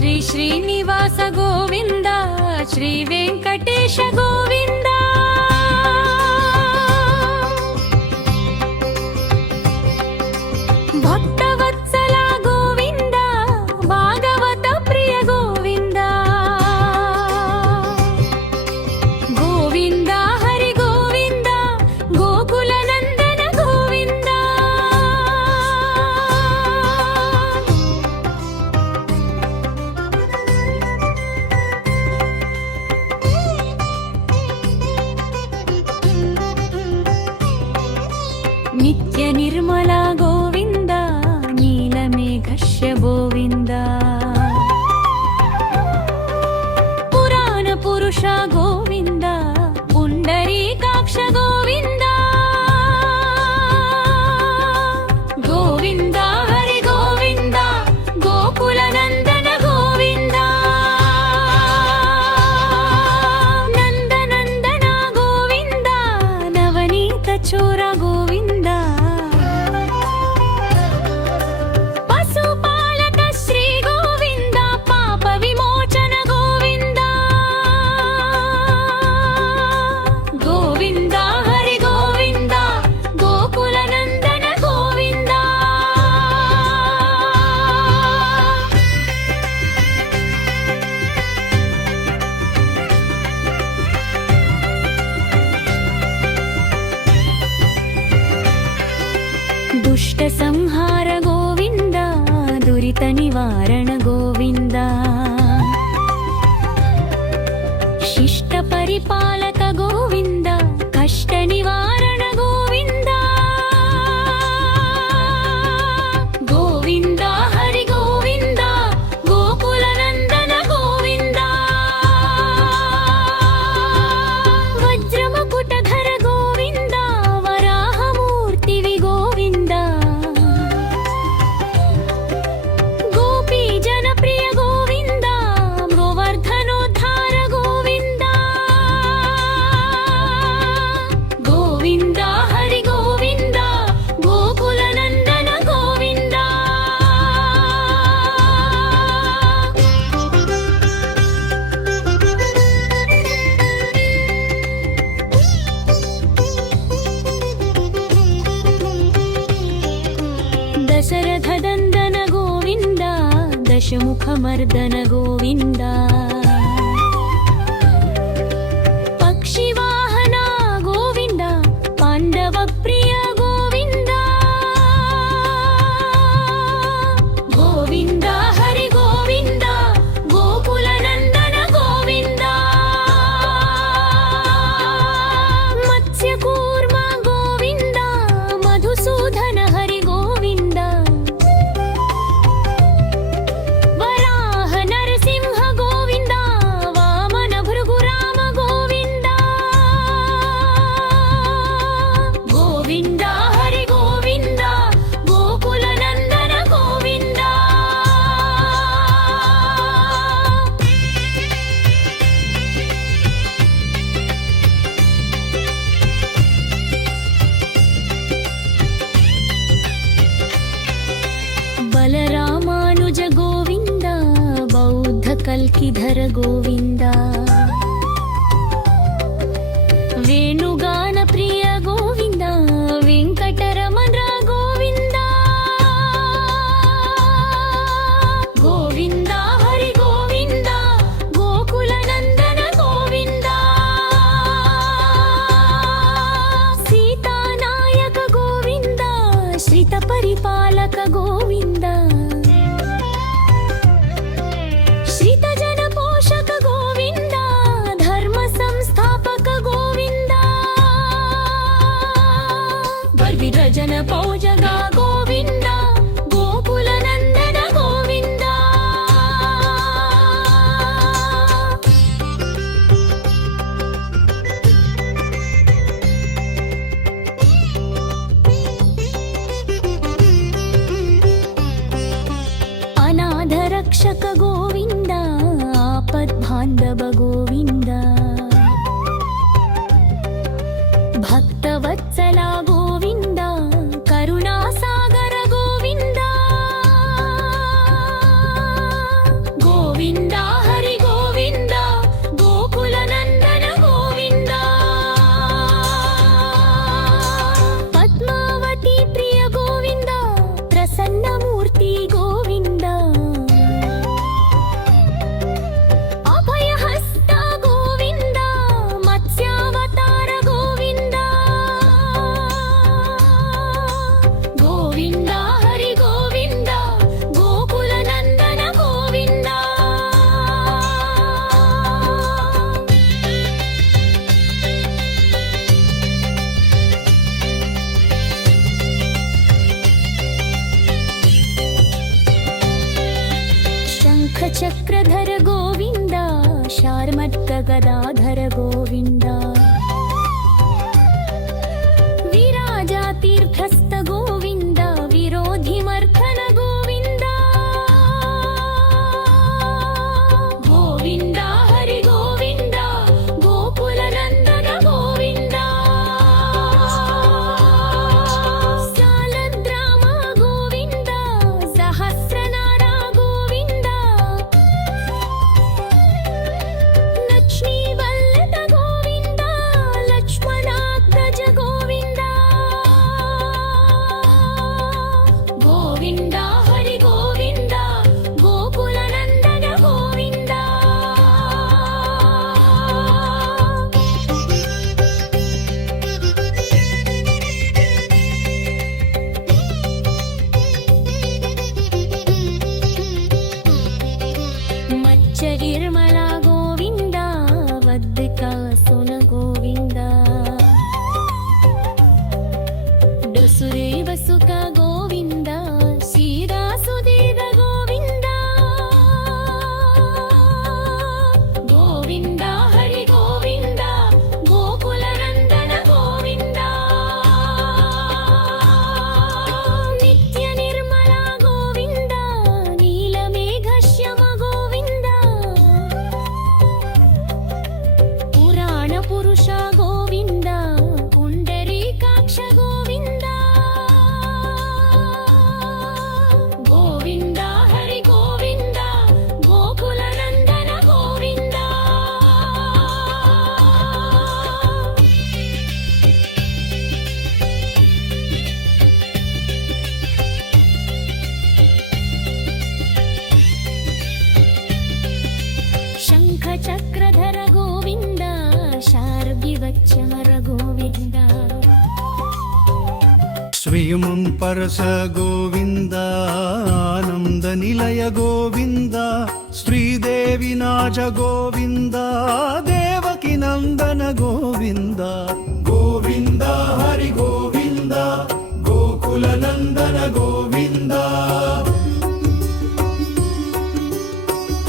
శ్రీ శ్రీనివాస గోవింద శ్రీ వెంకటేశ గోవింద భక్తవత్సల గోవింద భాగవత ప్రియ గోవింద గోవింద హరి గోవింద గోకుల నందన గోవింద నిత్య నిర్మల గోవింద నీలమేఘశ్య గోవింద పురాణ పురుష గోవింద పుండరీకాక్ష గోవింద గోవింద హరి గోవింద గోకుల నందన గోవింద నందనందన గోవింద నవనీత చోర గోవింద పశుపాలక శ్రీ గోవింద పాప విమోచన గోవింద గోవింద హరి గోవింద గోకుల నందన గోవింద దుష్ట సంహార గోవింద దురిత నివారణ గోవింద శిష్ట పరిపాలక గోవింద కష్ట నివారణ గోవింద గోవింద హరి గోవింద గోకుల నందన గోవింద వజ్రమకుటధర గోవింద వరాహమూర్తివి గోవింద గోపీ జనప్రియ గోవింద గోవర్ధనోద్ధార గోవింద గోవింద హరి గోవింద గోకుల నందన గోవింద దశరథ దందన గోవింద దశముఖ మర్దన గోవింద పక్షి వాహన గోవింద పాండవ ప్రియ గోవింద గోవింద హరి గోవింద గోకుల నందన గోవింద మత్స్య కూర్మ గోవింద మధుసూదన హరి గోవింద వరాహ నరసింహ గోవింద వామన భృగు రామ గోవింద గోవింద హరి గోవింద గోకుల నందన గోవింద బలరామానుజ గోవింద బౌద్ధ కల్కిధర గోవింద వేణుగాన ప్రియ గోవింద వెంకటరమణ గోవింద గోవింద హరి గోవింద గోకుల నందన గోవింద సీతానాయక గోవింద శ్రిత పరిపాలక గోవింద శ్రిత జన పోషక గోవింద ధర్మ సంస్థాపక గోవింద విరజన పౌజగ గోవింద గోకుల నందన గోవింద అనాథ రక్షక గోవింద ఆపద్బాంధవ గోవింద భక్తవత్సల గోవింద కరుణా शङ्खचक्रधर गोविन्द शार्मत्कगदाधर गोविन्द विराजातीर्थस्थ गोविन्द विरोधिमर्दन गोविन्द गोविन्द हरि गोविन्द गोकुलनन्दन गोविन्द सालग्राम गोविन्द सहस्रनार गोविन्द लक्ष्मीवल्लभ गोविन्द लक्ष्मणाग्रज गोविन्द गोविन्द हरि गोविन्द गोकुलनन्दन गोविन्द मच्चरिर्मला गोविन्द वद्दिकासुन गोविन्द डुसुरे वसुक गोविन्द श्रीरासुदीर गोविन्द गोविन्द हरि गोविन्द गोकुलनन्दन गोविन्द नित्यनिर्मला गोविन्द नीलमेघश्याम गोविन्द पुराणपुरुष गोविन्द पुण्डरीकाक्ष गोविन्द गोविन्द हरि गोविन्द गोकुलनन्दन गोविन्द शङ्खचक्रधर गोविन्द शार्ङ्गिवच्चमर गोविन्द శ్రీముం పరస గోవింద ఆనంద నిలయ గోవింద శ్రీదేవి నాచ గోవింద దేవకి నందన గోవింద గోవింద హరి గోవింద గోకుల నందన గోవింద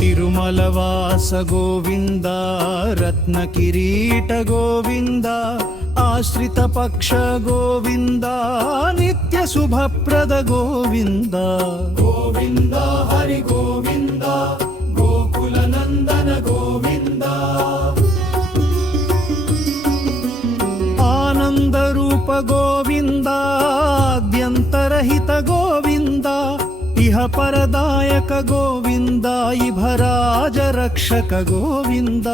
తిరుమల వాస గోవింద రత్న కిరీట గోవింద ఆశ్రిత పక్ష గోవింద నిత్య శుభప్రద గోవింద గోవింద హరి గోవింద గోకుల నందన గోవింద ఆనంద రూప గోవింద ఆద్యంతరహిత గోవింద ఇహ పరదాయక గోవింద ఇభరాజ రక్షక గోవింద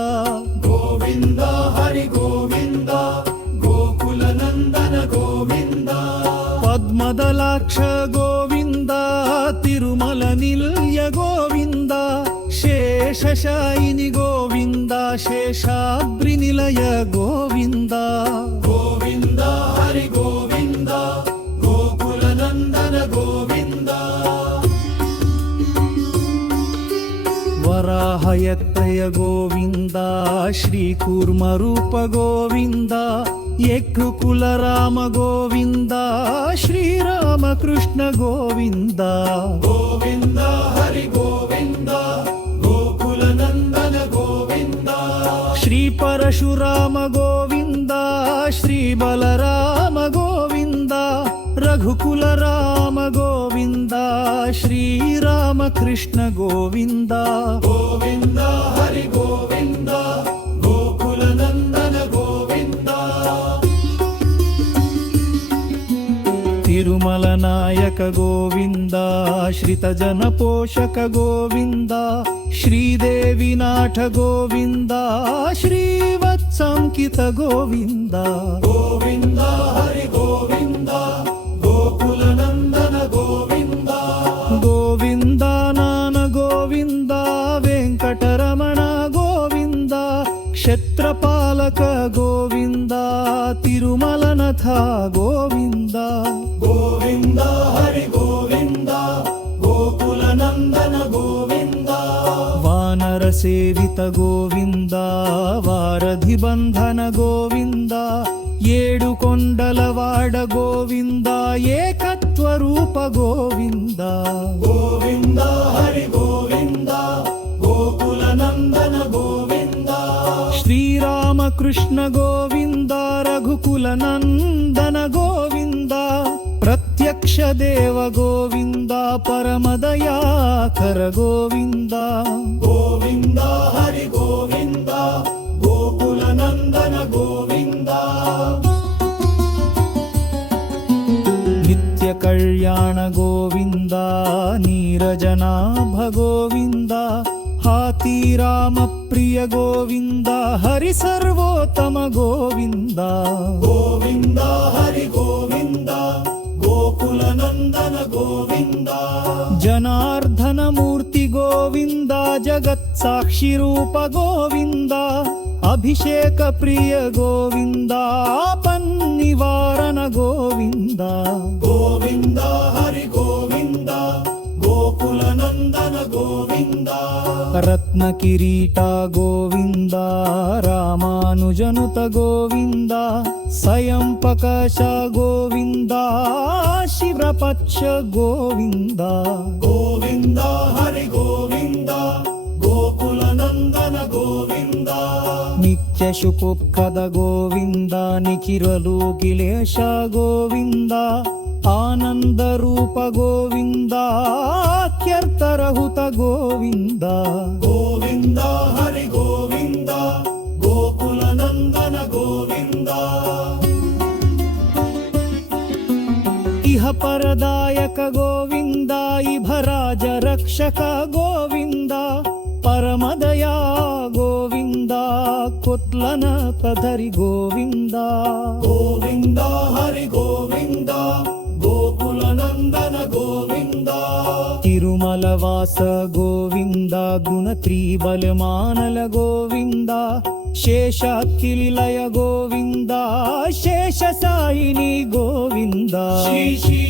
గోవింద హరి గోవింద గోకుల నందన గోవింద పద్మదలాక్ష గోవింద తిరుమల నిలయ గోవింద శేషశాయిని గోవింద శేషాద్రి నిలయ గోవింద గోవింద హరి గోవింద గోకుల నందన గోవింద వరాహయత్రయ గోవింద శ్రీకూర్మరూప గోవింద యజ్ఞకుల రామ గోవింద శ్రీరామకృష్ణ గోవింద గోవింద హరి గోవింద గోకుల నందన గోవింద శ్రీ పరశురామ గోవింద శ్రీ బలరామ గోవింద రఘుకుల రామ గోవింద శ్రీరామకృష్ణ గోవింద గోవింద హరి గోవింద గోకుల నందన గోవింద తిరుమల నాయక గోవింద శ్రిత జన పోషక గోవింద శ్రీదేవి నాట గోవింద శ్రీవత్సంకిత గోవింద గోవింద హరి గోవింద గోకుల నందన గోవింద గోవింద నాన గోవింద వెంకటరమణ గోవింద క్షత్రపాలక గోవింద తిరుమలనథ గోవింద గోవింద హరి గోవింద గోకుల నందన గోవింద వానర సేవిత గోవింద వారధి బంధన గోవింద ఏడు కొండలవాడ గోవింద ఏకత్వ రూప గోవింద గోవింద హరి గోవింద కృష్ణ గోవింద రఘుకుల నందన గోవింద ప్రత్యక్ష దేవ గోవింద పరమదయాకర గోవింద గోవింద హరి గోవింద గోకుల నందన గోవింద నిత్య కళ్యాణ గోవింద నీరజనాభ గోవింద హాతి రామ ప్రియ గోవింద హరి సర్వోత్తమ గోవింద గోవింద హరి గోవింద గోకుల నందన గోవింద జనార్దన మూర్తి గోవింద జగత్ సాక్షి రూప గోవింద అభిషేక ప్రియ గోవింద పన్నివారణ గోవింద గోవింద హరి గోవింద గోకుల నందన గోవింద రత్న కిరీట గోవింద రామానుజనుత గోవింద స్వయంపకశ గోవింద శివపక్ష గోవింద గోవింద హరి గోవింద గోకుల నందన గోవింద నిత్య శుభప్రద గోవింద నిఖిరలు గిలేశ గోవింద ఆనంద రూప గోవింద క్యర్తరಹುತ గోవింద గోవింద హరి గోవింద గోకుల నందన గోవింద ఇహ పరదాయక గోవింద ఇభరాజ రక్షక గోవింద పరమదయా గోవింద కొత్లన కధరి గోవింద గోవింద హరి గోవింద గోకుల నందన గోవింద తిరుమల వాస గోవింద గుణత్రిబలమానల గోవింద శేషాఖిలయ గోవింద శేష సాయిని గోవింద శ్రీ శ్రీ